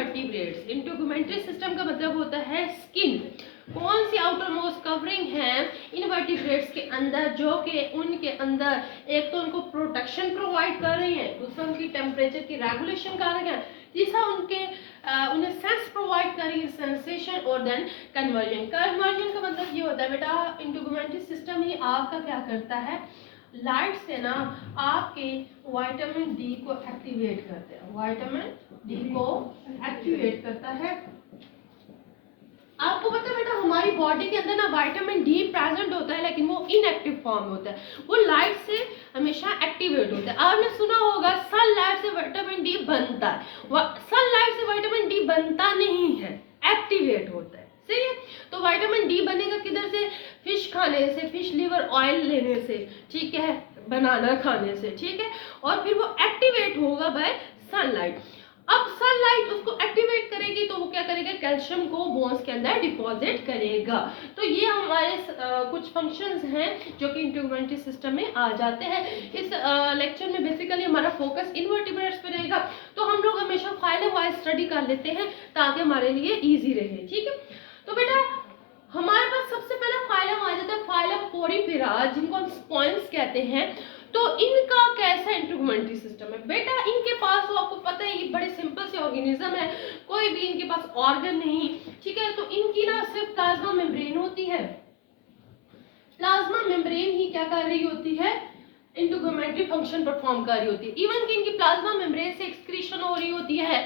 Invertebrates. Integumentary system का मतलब होता है स्किन। कौन सी आउटर मोस्ट कवरिंग है इनवर्टिब्रेट्स के अंदर, जो कि उनके अंदर एक तो उनको प्रोटेक्शन प्रोवाइड कर रही है, दूसरा उनकी टेम्परेचर की रेगुलेशन कर रही है, तीसरा उन्हें सेंस प्रोवाइड कर रही है, सेंसेशन, और देन कन्वर्जन। कन्वर्जन का मतलब ये होता है बेटा, इंटेगुमेंट्री सिस्टम ही आपका क्या करता है, लाइट से ना आपके विटामिन डी को एक्टिवेट करते हैं, विटामिन डी को एक्टिवेट करता है। आपको पता है बेटा, हमारी बॉडी के अंदर ना विटामिन डी प्रेजेंट होता है, लेकिन वो इनएक्टिव फॉर्म में होता है, वो लाइट से हमेशा एक्टिवेट होता है। आपने सुना होगा सनलाइट से विटामिन डी बनता है, सनलाइट से विटामिन डी बनता नहीं है, एक्टिवेट होता है। सही है। तो विटामिन डी बनेगा किधर से, फिश खाने से, फिश लीवर ऑयल लेने से, ठीक है, बनाना खाने से, ठीक है, और फिर वो एक्टिवेट होगा बाय सनलाइट। अब सनलाइट उसको एक्टिवेट करेगी तो वो क्या करेगा, कैल्शियम को बोन्स के अंदर डिपॉजिट करेगा। तो ये हमारे कुछ फंक्शंस हैं जो कि इंटेगुमेंट्री सिस्टम में आ जाते हैं। इस लेक्चर में बेसिकली हमारा फोकस इनवर्टिब्रेट्स पे रहेगा, तो हम लोग हमेशा फाइलम वाइज स्टडी कर लेते हैं ताकि हमारे लिए इजी रहे। ठीक है, तो बेटा हमारे पास सबसे पहला फाइलम आ जाता है फाइलम पोरीफेरा, जिनको हम स्पॉन्ज कहते हैं। तो इनका कैसा इंटेगुमेंट्री सिस्टम है बेटा, इनके पास तो आपको पता है ये बड़े सिंपल से ऑर्गेनिज्म है, कोई भी इनके पास ऑर्गन नहीं, ठीक है। तो इनकी ना सिर्फ प्लाज्मा मेम्ब्रेन होती है, प्लाज्मा मेम्ब्रेन ही क्या कर रही होती है, इंटेगुमेंट्री फंक्शन परफॉर्म कर रही होती है। इवन कि इनकी प्लाज्मा मेम्ब्रेन से एक्सक्रीशन हो रही होती है,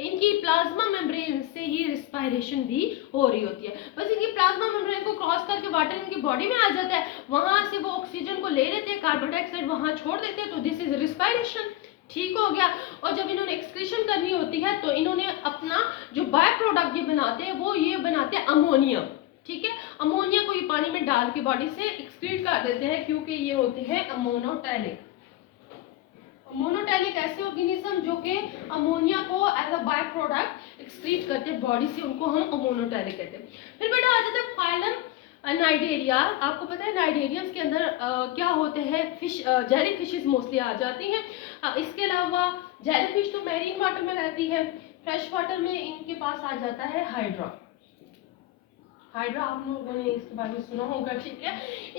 इनकी प्लाज्मा मेम्ब्रेन से ही रिस्पायरेशन भी हो रही होती है। बस इनकी प्लाज्मा मेम्ब्रेन को क्रॉस करके वाटर इनकी बॉडी में आ जाता है, वहां से वो ऑक्सीजन को ले लेते हैं, कार्बन डाइऑक्साइड वहां छोड़ देते हैं, तो दिस इज रिस्पायरेशन। ठीक हो गया। और जब इन्होंने एक्सक्रीशन करनी होती है तो इन्होंने अपना जो बाय प्रोडक्ट ये बनाते हैं, वो ये बनाते हैं अमोनिया। ठीक है, अमोनिया को ये पानी में डाल के बॉडी से एक्सक्रीट कर देते हैं, क्योंकि ये होते हैं अमोनोटैलिक। अमोनोटैलिक ऐसे ऑर्गेनिज्म जो कि अमोनिया को as a by product excrete करते हैं बॉडी से, उनको हम अमोनोटैलिक कहते हैं। फिर बेटा आ जाता है फाइलम नाइडेरिया। आपको पता है नाइडेरियंस के अंदर क्या होते हैं, फिश, जेली फिशेस मोस्टली आ जाती हैं। इसके अलावा जेली फिश तो मैरीन वाटर में रहती है, फ्रेश वाटर में इनके पास आ जाता है हाइड्रा। हाइड्रा आप लोगों ने इसके बारे में सुना होगा, ठीक है।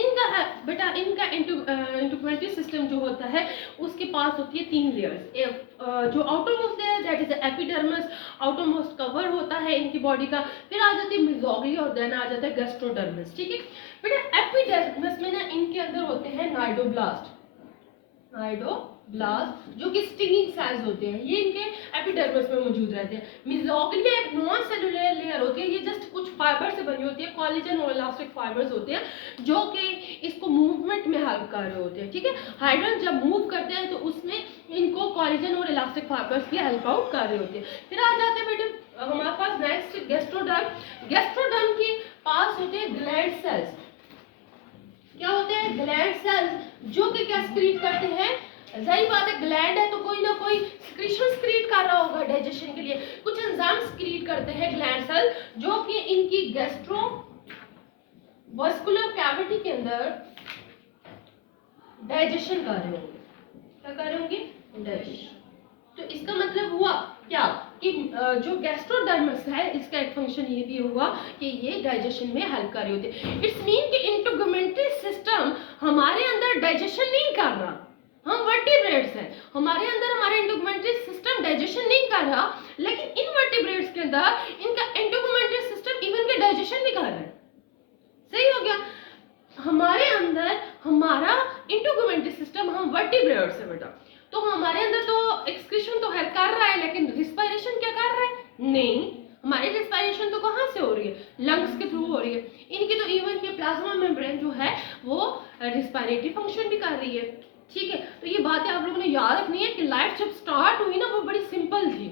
इनका है बेटा, इनका इंटेगुमेंट्री सिस्टम जो होता है उसके पास होती है 3 लेयर्स। जो outer most layer that is epidermis, outer most cover होता है इनकी बॉडी का, फिर आ जाती है मेसोग्लिया और देन आ जाता है गैस्ट्रोडर्मिस। ठीक है बेटा, एपिडर्मिस में ना इनके अंदर होते हैं नाइडोब्लास्ट, नाइडोब्लास्ट जो कि स्टिंगिंग सेल्स होते हैं, ये इनके एपिडर्मिस में मौजूद रहते हैं। मेसोग्लिया एक नॉन सेलुलर लेयर होती है, ये जस्ट कुछ फाइबर से बनी होती है, कोलेजन और इलास्टिक फाइबर्स होते हैं जो कि इसको मूवमेंट में हेल्प कर रहे होते हैं। ठीक है, हाइड्रन जब मूव करते हैं तो उसमें इनको कोलेजन और इलास्टिक फाइबर्स की हेल्प आउट कर रहे होते हैं। फिर आ जाते हैं बेटे हमारे पास नेक्स्ट गैस्ट्रोडर्म। गैस्ट्रोडर्म के पास होते हैं ग्लैंड सेल्स। क्या होते हैं, ग्लैंड सेल्स, जो कि क्या स्क्रीट करते हैं, सही बात है, ग्लैंड है तो कोई ना कोई सिक्रीशन स्क्रीट कर रहा होगा डाइजेशन के लिए, कुछ एंजाइम स्क्रीट करते हैं ग्लैंड सेल, जो कि इनकी गैस्ट्रो वास्कुलर कैविटी के अंदर डाइजेशन कर रहे होंगे। क्या कर रहे होंगे, डाइजेशन। तो इसका मतलब हुआ क्या कि जो गैस्ट्रोडर्मिस है इसका एक फंक्शन ये भी हुआ कि ये डाइजेशन में हेल्प कर रही होती है। इट्स मीन कि इंटेगुमेंट्री सिस्टम हमारे अंदर डाइजेशन नहीं कर रहा, हम वर्टिब्रेट्स हैं, हमारे अंदर हमारा इंटेगुमेंट्री सिस्टम डाइजेशन नहीं कर रहा, लेकिन इनवर्टिब्रेट्स के अंदर इनका इंटेगुमेंट्री सिस्टम इवन के डाइजेशन भी कर रहा है। सही हो गया, हमारे अंदर हमारा इंटेगुमेंट्री सिस्टम, हम वर्टिब्रेट्स हैं बेटा, तो हमारे अंदर तो एक्सक्रीशन तो है कर रहा है, लेकिन रिस्पायरेशन क्या कर रहा है, नहीं। हमारी रिस्पायरेशन तो कहाँ से हो रही है, लंग्स के थ्रू हो रही है। इनकी तो इवन के प्लाज्मा मेम्ब्रेन जो है वो रिस्पायरेटरी फंक्शन भी कर रही है। ठीक है, तो ये बातें आप लोगों ने याद रखनी है कि लाइफ जब स्टार्ट हुई ना वो बड़ी सिंपल थी,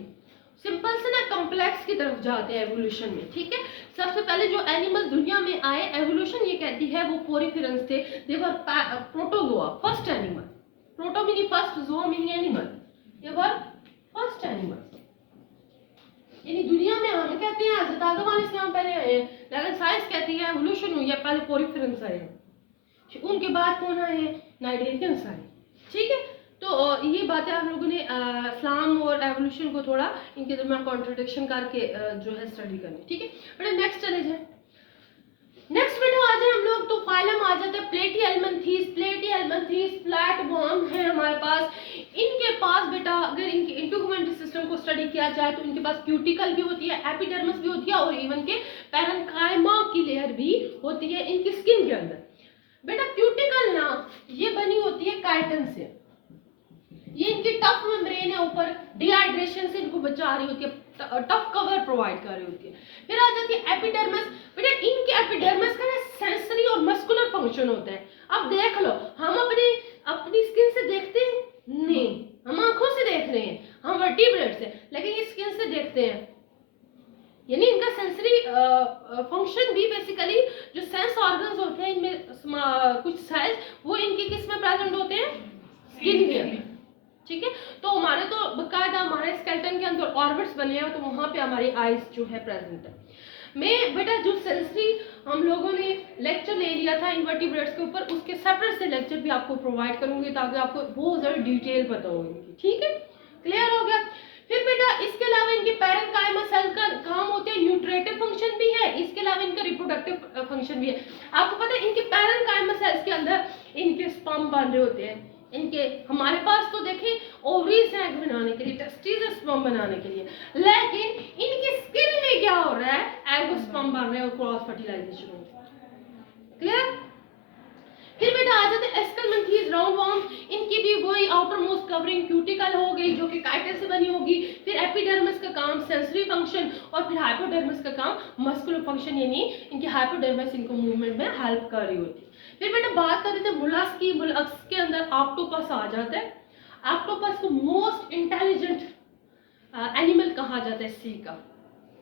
सिंपल से ना कॉम्प्लेक्स की तरफ जाते हैं एवोल्यूशन में। ठीक है, सबसे पहले जो एनिमल दुनिया में आए, एवोल्यूशन ये कहती है वो पोरीफेरेंस थे, they were protozoa, first animal. Proto meaning first, zoa meaning animal, they were first animal. यानी दुनिया में हम कहते हैं हज़रत आदम अलैहिस्सलाम पहले आए, लेकिन साइंस कहती है एवोल्यूशन हुई है, पहले पोरीफेरेंस आए, उनके बाद कौन आए, नाइडेरियंस आए। ठीक है, तो ये बातें आप लोगों ने इस्लाम और एवोल्यूशन को थोड़ा इनके दरमियान कॉन्ट्रडिक्शन करके जो है स्टडी करनी, ठीक है बेटा। नेक्स्ट चले जाए। नेक्स्ट बेटा आ जाए हम लोग तो फाइलम आ जाते हैं प्लेटिहेल्मिन्थीज। प्लेटिहेल्मिन्थीज फ्लैटवर्म है हमारे पास। इनके पास बेटा अगर इनके इंटेगुमेंटरी सिस्टम को स्टडी किया जाए तो इनके पास क्यूटिकल भी होती है, एपिडर्मिस भी होती है और इवन के पैरेन्काइमा की लेयर भी होती है इनकी स्किन के अंदर। बेटा क्यूटिकल ना ये बनी होती है काइटिन से, ये इनकी टफ मेम्ब्रेन है ऊपर, डिहाइड्रेशन से इनको बचा रही होती है, टफ कवर प्रोवाइड कर रही होती है। फिर आ जाती है एपिडर्मिस। बेटा इनके एपिडर्मिस का ना सेंसरी और मस्कुलर फंक्शन होता है। अब देख लो, हम अपनी स्किन से देखते हैं नहीं, हम आंखों से देख रहे हैं, हम वर्टिब्रेट्स हैं, लेकिन ये स्किन से देखते हैं। यानी इनका सेंसरी फंक्शन भी बेसिकली जो सेंस ऑर्गन्स होते हैं इनमें कुछ सेल्स वो इनके किस में प्रेजेंट होते हैं, स्किन के अंदर, ठीक है। तो हमारे तो बकायदा हमारे स्केलेटन के अंदर ऑर्बिट्स बने हैं, तो वहां पे हमारी आईज जो है प्रेजेंट है। मैं बेटा जो सेंसरी हम लोगों ने लेक्चर ले लिया था इनवर्टिब्रेट्स के ऊपर, उसके सेपरेट से लेक्चर भी आपको प्रोवाइड करूंगी ताकि आपको बहुत ज्यादा डिटेल पता होगी, ठीक है, क्लियर हो गया। फिर बेटा इसके अलावा इनके पैरेन्काइमा सेल का काम होते हैं, न्यूट्रेटिव फंक्शन भी है, इसके अलावा इनका रिप्रोडक्टिव फंक्शन भी है। आपको पता है इनके पैरेन्काइमा सेल्स के अंदर इनके स्पर्म बन रहे होते हैं। इनके हमारे पास तो देखें ओवरीज हैं एग बनाने के लिए, टेस्टिस स्पर्म बनाने के लिए, लेकिन इनकी स्किन में क्या हो रहा है, एग स्पर्म बन रहे हैं और क्रॉस फर्टिलाइजेशन हो रहा है, क्लियर। फिर बेटा आ जाते हैं एस्केलमेंथीज राउंडवॉर्म। इनकी भी वही आउटर मोस्ट कवरिंग क्यूटिकल हो गई जो कि काइटिन से बनी होगी। फिर एपिडर्मिस का काम सेंसरी फंक्शन और फिर हाइपोडर्मिस का काम मस्कुलर फंक्शन, यानी इनकी हाइपोडर्मिस इनको मूवमेंट में हेल्प कर रही होती है। फिर बेटा बात कर रहे थे मुलस्क की। मुलस्क के अंदर ऑक्टोपस आ जाता है। ऑक्टोपस को मोस्ट इंटेलिजेंट एनिमल कहा जाता है सी का,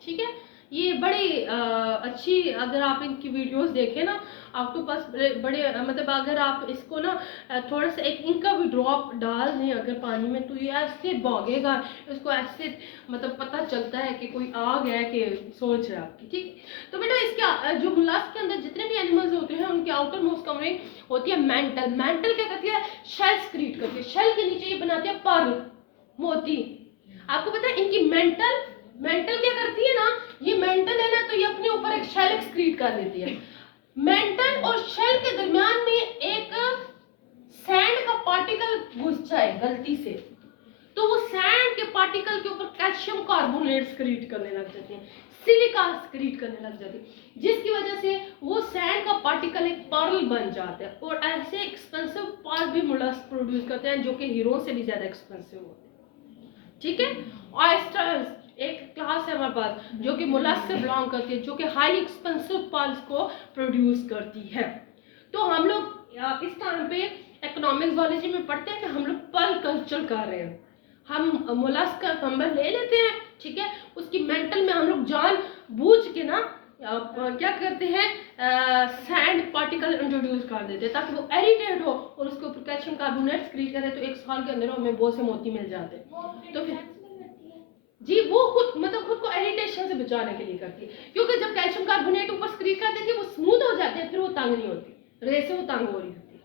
ठीक है। ये बड़ी अच्छी, अगर आप इनकी वीडियोस देखें ना, ऑक्टोपस बड़े मतलब अगर आप इसको ना थोड़ा सा एक इंक का भी ड्रॉप डाल दें अगर पानी में, तो ये ऐसे भागेगा, इसको ऐसे मतलब पता चलता है कि कोई आ गया कि सोच है आपकी, ठीक। तो बेटा इसके जो मुलास्क के अंदर जितने भी एनिमल्स होते हैं उनकी आउटर मोस्ट कवरिंग होती है मेंटल। मेंटल क्या करती है, शेल क्रिएट करती है, शेल के नीचे ये बनाती है पर्ल, मोती। आपको पता है इनकी मेंटल क्या करती है ना, ये मेंटल है ना, तो ये अपने ऊपर एक शेल एक्सक्रीट कर देती है। मेंटल और शेल के दरमियान में एक सैंड का पार्टिकल घुस जाए गलती से, तो वो सैंड के पार्टिकल के ऊपर कैल्शियम कार्बोनेट क्रिएट करने लग जाते हैं, सिलिका क्रिएट करने लग जाते हैं, जिसकी वजह से वो सैंड का पार्टिकल एक पर्ल बन जाता है। और ऐसे एक्सपेंसिव पर्ल भी मोलस्क प्रोड्यूस करते हैं जो कि हीरो से भी ज्यादा एक्सपेंसिव होते हैं, ठीक है। ऑयस्टर्स एक क्लास है हमारे पास जो कि मोलस्क से बिलोंग करती है, जो कि हाईली एक्सपेंसिव पर्ल्स को प्रोड्यूस करती है। तो हम लोग इस टाइम पे इकोनॉमिक्स जूलॉजी में पढ़ते हैं कि हम लोग पर्ल कल्चर कर रहे हैं। हम मोलस्क का नंबर ले लेते हैं, ठीक है, उसकी मेंटल में हम लोग जान बूझ के ना क्या करते हैं, सैंड पार्टिकल इंट्रोड्यूस कर देते हैं ताकि वो एरिटेट हो और उसके ऊपर कैल्शियम कार्बोनेट क्रिएट करे, तो एक साल के अंदर हमें बहुत से मोती मिल जाते हैं। तो फिर जी वो खुद को एरिटेशन से बचाने के लिए करती है, क्योंकि जब कैल्शियम कार्बोनेट ऊपर क्रिएट कर देती है वो स्मूथ हो जाते हैं, फिर वो तंग नहीं होती, रे से वो तंग हो रही होती।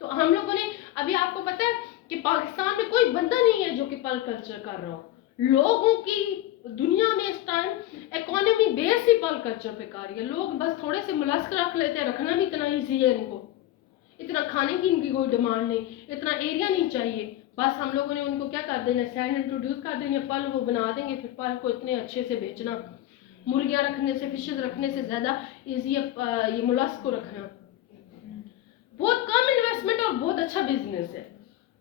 तो हम लोगों ने अभी आपको पता है कि पाकिस्तान में कोई बंदा नहीं है जो कि पर्ल कल्चर कर रहा हो। लोगों की दुनिया में इस टाइम इकोनॉमी बेस ही पर्ल कल्चर पे कर रही है। लोग बस थोड़े से मुलास्क रख लेते हैं, रखना भी इतना ईजी है इनको, इतना खाने की इनकी कोई डिमांड नहीं, इतना एरिया नहीं चाहिए, बस हम लोगों ने उनको क्या कर देना, सैंड इंट्रोड्यूस कर देंगे, पर्ल वो बना देंगे, फिर पर्ल को इतने अच्छे से बेचना। मुर्गियां रखने से, फिशेज रखने से ज्यादा इजी है ये मुलास्क को रखना। बहुत कम इन्वेस्टमेंट और बहुत अच्छा बिजनेस है।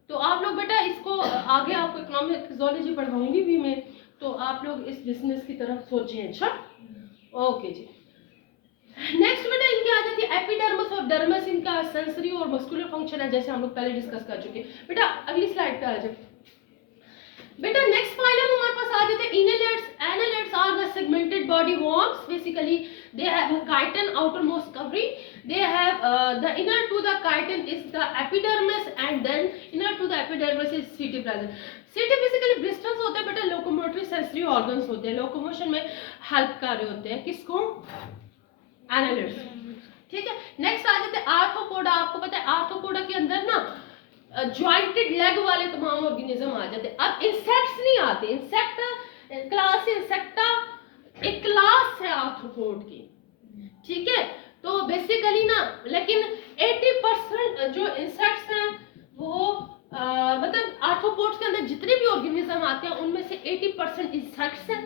तो आप लोग बेटा इसको आगे आपको इकोनॉमिक जूलॉजी पढ़ाऊंगी भी मैं, तो आप लोग इस बिजनेस की तरफ सोचिए। अच्छा ओके जी। नेक्स्ट बेटा इनकी आ जाती है एपिडर्मिस और डर्मिस। इनका सेंसरी और मस्कुलर फंक्शन है, जैसे हम लोग पहले डिस्कस कर चुके हैं। बेटा अगली स्लाइड पे आ जाए। बेटा नेक्स्ट फाइलम हमारे पास आ जाते हैं annelids. Annelids are the segmented body worms. Basically they have a chitin outermost covering. They have the inner to the chitin is the epidermis and then inner to the epidermis is CT present. CT basically blisters होते हैं बेटा, locomotory sensory organs होते हैं, locomotion में help कर रहे होते हैं किसको, एनेलेट्स, ठीक है। नेक्स्ट आ जाते हैं आर्थ्रोपोडा। आपको पता है आर्थ्रोपोडा के अंदर ना ज्वाइंटेड लेग वाले तमाम ऑर्गेनिज्म आ जाते हैं। अब इंसेक्ट्स नहीं आते। इंसेक्ट क्लास, इंसेक्टा एक क्लास है आर्थ्रोपोड की, ठीक है। तो बेसिकली ना, लेकिन 80% जो इंसेक्ट्स हैं वो मतलब आर्थ्रोपोड्स के अंदर जितने भी ऑर्गेनिज्म आते हैं उनमें से 80% इंसेक्ट्स हैं।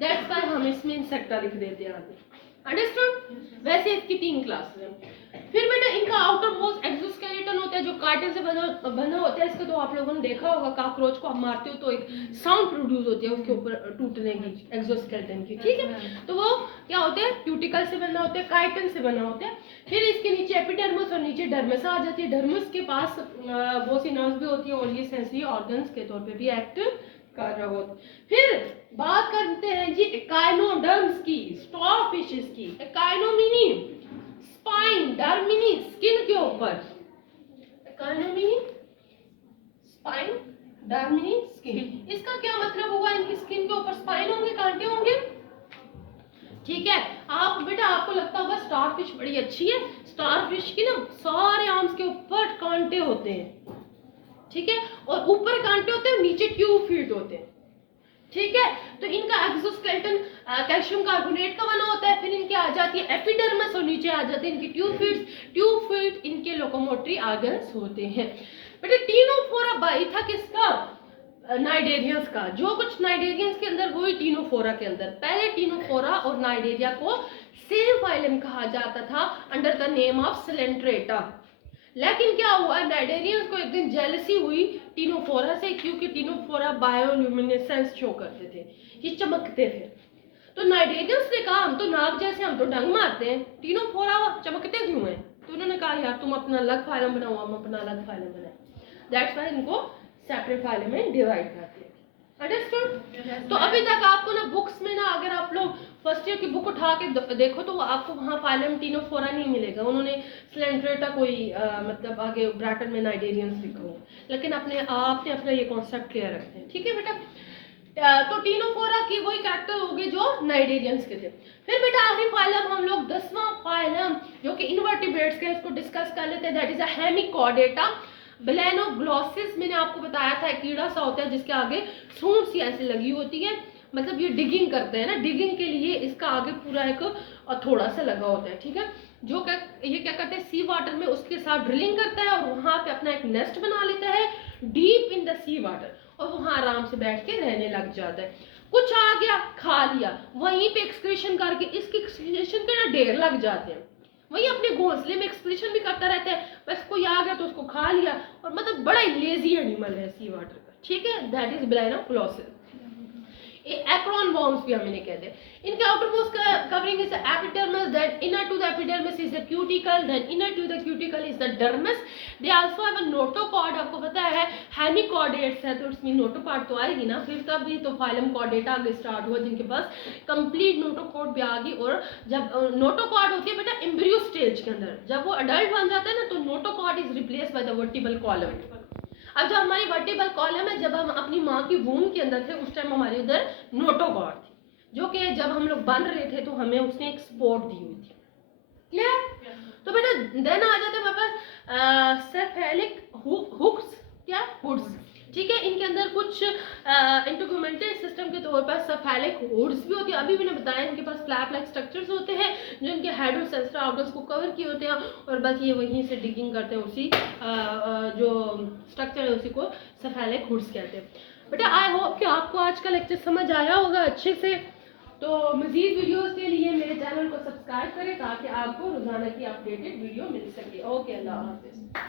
दैट्स व्हाई हम इसमें इंसेक्टा लिख देते हैं आगे। अंडरस्टूड। वैसे इसकी 3 क्लासेस हैं। फिर बेटा इनका आउटर मोस्ट एक्सोस्केलेटन होता है जो कार्टिलेज से बना होता है। इसको तो आप लोगों ने देखा होगा, काकरोच को आप मारते हो तो एक साउंड प्रोड्यूस होती है उसके ऊपर टूटने की, एक्सोस्केलेटन की, ठीक है। तो वो क्या होते हैं, क्यूटिकल से बना होता है, काइटिन से बना होता है। फिर इसके नीचे एपिडर्मिस और नीचे डर्मिस आ जाती है। डर्मिस के पास बहुत सी नर्व्स भी होती है और ये सेंसरी ऑर्गन्स के तौर पे भी एक्ट कर रहा होता है। फिर बात करते हैं जी एकाइनोडर्म्स की, स्टार फिशेस की। एकाइनोमिनी स्पाइन, डर्मिनी स्किन के ऊपर, एकाइनोमिनी स्पाइन, डर्मिनी स्किन। इसका क्या मतलब होगा, इनकी स्किन के ऊपर स्पाइन होंगे, कांटे होंगे, ठीक है। आप बेटा आपको लगता होगा स्टार फिश बड़ी अच्छी है, स्टार फिश की ना सारे आर्म्स के ऊपर कांटे होते हैं, ठीक है, और ऊपर कांटे होते हैं, नीचे ट्यूब फीट होते हैं, ठीक है। तो इनका एक्सोस्केलेटन कैल्शियम कार्बोनेट का बना होता है। फिर इनके आ जाती है एपिडर्मिस और नीचे आ जाते हैं इनकी ट्यूब फीट्स। ट्यूब फीट इनके लोकोमोटरी ऑर्गन्स होते हैं। बेटा टीनोफोरा बाई था किसका, नाइडेरियंस का। जो कुछ नाइडेरियंस के अंदर वही टीनोफोरा के अंदर। पहले टीनोफोरा और नाइडेरिया को सेम फाइलम कहा जाता था under the name of Coelenterata. लेकिन क्या हुआ, नाइडेरियंस को एक दिन जेलसी हुई टीनोफोरा से, क्योंकि टीनोफोरा बायोल्यूमिनेसेंस शो करते थे, ये चमकते थे। तो नाइडेरियंस ने कहा हम तो नाग जैसे, हम तो डंग मारते हैं, टीनोफोरा चमकते क्यों हैं। तो उन्होंने कहा यार तुम अपना अलग फाइलम बनाओ, हम अपना अलग फाइलम बनाए। दैट्स व्हाई इनको सेपरेट फाइलम में डिवाइड करते हैं। अंडरस्टूड। तो अभी तक आपको ना बुक्स में ना, अगर आप लोग फर्स्ट ईयर की बुक उठा के देखो तो आपको वहाँ फाइलम टीनोफोरा नहीं मिलेगा। उन्होंने सिलेंट्रेटा कोई मतलब आगे ब्रैकेट में नाइडेरियंस लिखा हो, लेकिन आपने अपना ये कॉन्सेप्ट क्लियर रखते हैं, ठीक है बेटा। तो टीनोफोरा की वही कैरेक्टर हो गए जो नाइडेरियंस के थे। फिर बेटा आखिरी फाइलम हम लोग 10वां फाइलम जो कि इनवर्टिब्रेट्स के, इसको डिस्कस कर लेते हैं। That is a hemichordata. Balanoglossus मैंने आपको बताया था, एक कीड़ा सा होता है जिसके आगे सूंड सी ऐसे लगी होती है, मतलब ये डिगिंग करते हैं ना, डिगिंग के लिए इसका आगे पूरा एक थोड़ा सा लगा होता है, ठीक है। जो क्या ये क्या करते हैं, सी वाटर में उसके साथ ड्रिलिंग करता है और वहां पे अपना एक नेस्ट बना लेता है deep in the sea water, और वहां आराम से बैठ के रहने लग जाता है। कुछ आ गया खा लिया, वहीं पे एक्सक्रीशन करके इसके एक्सक्रीशन के ना ढेर लग जाते हैं, वही अपने घोंसले में एक्सक्रीशन भी करता रहता है, बस कोई आ गया तो उसको खा लिया। और मतलब बड़ा लेजी एनिमल है सी वाटर का, ठीक है। That is balanoglossus. Acorn worms भी हमने कहते हैं। इनके outermost covering is the epidermis, then inner to the epidermis is the cuticle, then inner to the cuticle is the dermis. They also have a notochord. आपको पता है hemichordates है तो इसमें नोटोकॉर्ड तो आएगी ना, फिर तब भी तो फाइलम कॉर्डेटा आगे स्टार्ट हुआ जिनके पास कंप्लीट नोटोकॉर्ड भी आ गई। और जब नोटोकॉर्ड होती है बेटा एम्ब्रियो स्टेज के अंदर, जब वो अडल्ट बन जाता है ना तो notochord is replace by the vertebral column. अब जो हमारी वर्टिबल कॉलम है, जब हम अपनी माँ की वूम के अंदर थे उस टाइम हमारे उधर नोटोकॉर्ड थी, जो कि जब हम लोग बन रहे थे तो हमें उसने एक सपोर्ट दी हुई थी। क्लियर। तो बेटा देन आ जाते हैं हमारे पास सेफेलिक हुक्स, क्या हुड्स, ठीक है। इनके अंदर कुछ इंटरगुमेंटेड सिस्टम के तौर पर सेफेलिक हुड्स भी होती है। अभी मैंने बताया इनके पास फ्लैप लाइक स्ट्रक्चर्स होते हैं जो इनके हेड और सेंसर ऑर्गन्स को कवर किए होते हैं, और बस ये वहीं से डिगिंग करते हैं, उसी जो स्ट्रक्चर है उसी को सेफेलिक हुड्स कहते हैं। बेटा आई होप कि आपको आज का लेक्चर समझ आया होगा अच्छे से। तो मज़ीद वीडियोस के लिए मेरे चैनल को सब्सक्राइब करें ताकि आपको रोज़ाना की अपडेटेड वीडियो मिल सके। ओके, अल्लाह हाफिज़।